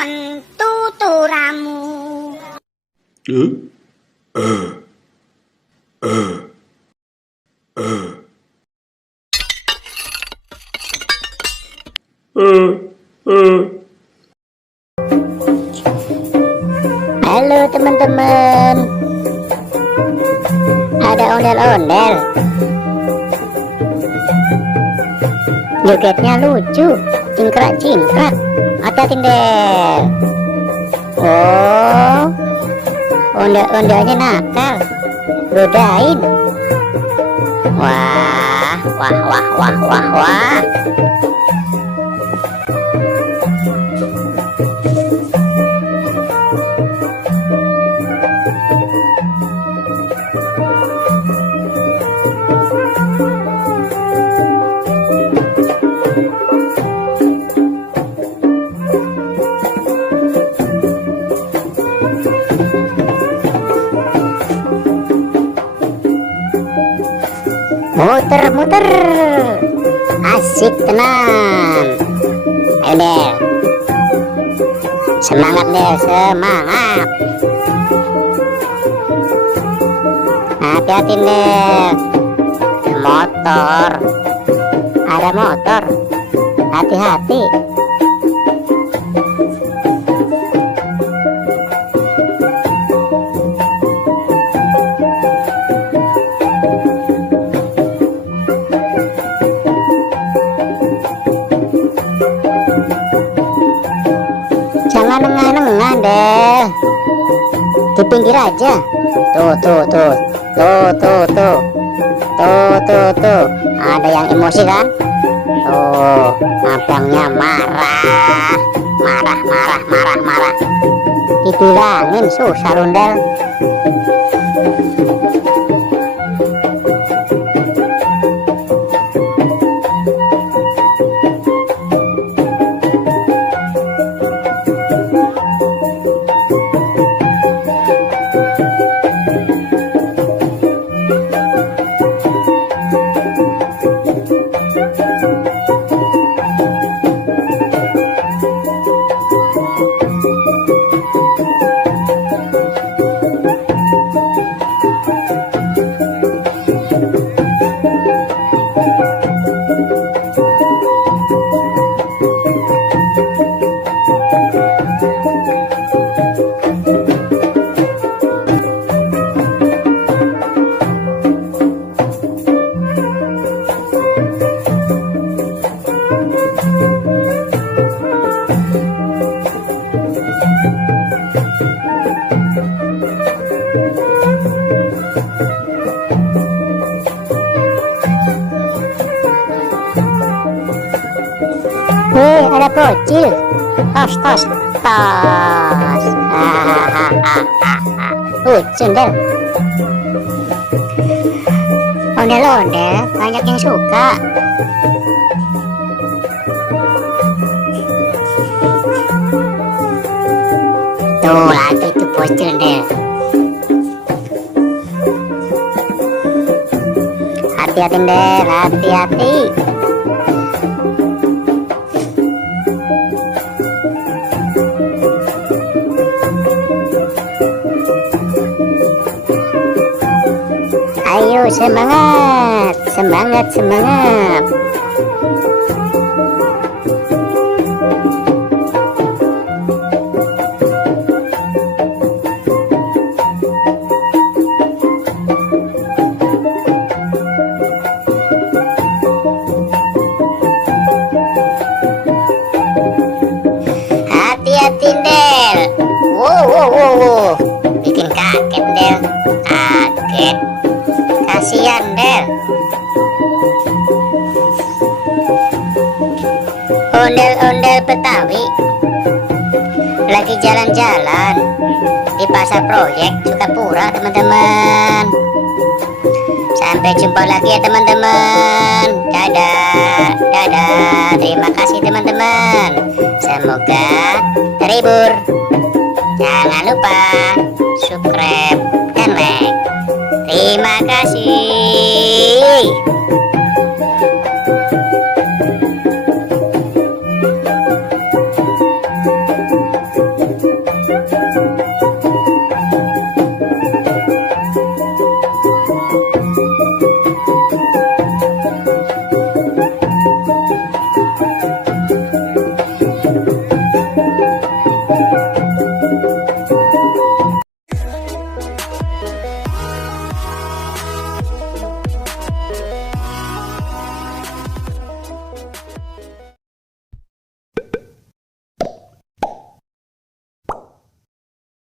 mentuturamu. Halo teman-teman, ada ondel-ondel. Jogetnya lucu, cingkrak-cingkrak. Hati-hati Del. Oh, ondel-ondelnya nakal, godain. Wah, wah, wah, wah, wah, wah. Muter-muter, asik tenang. Ayo Del, semangat Del, semangat. Hati-hati Del, motor, ada motor, hati-hati. Jangan nengah-nengah Del, di pinggir aja. Tuh, ada yang emosi kan? Tuh, abangnya marah. Dibilangin susah Del. Ada bocil. Tos. Lucu Del. Ondel-ondel banyak yang suka. Tuh lagi tuh bocil Del. Hati-hati Del, hati-hati. Ayo semangat. Hati-hati Del. Wow. Bikin kaget Del. Kaget. Kasihan Del. Ondel-ondel Betawi lagi jalan-jalan di pasar proyek Sukapura teman-teman. Sampai jumpa lagi ya teman-teman. Dadah. Terima kasih teman-teman. Semoga terhibur. Jangan lupa subscribe dan like. Terima kasih.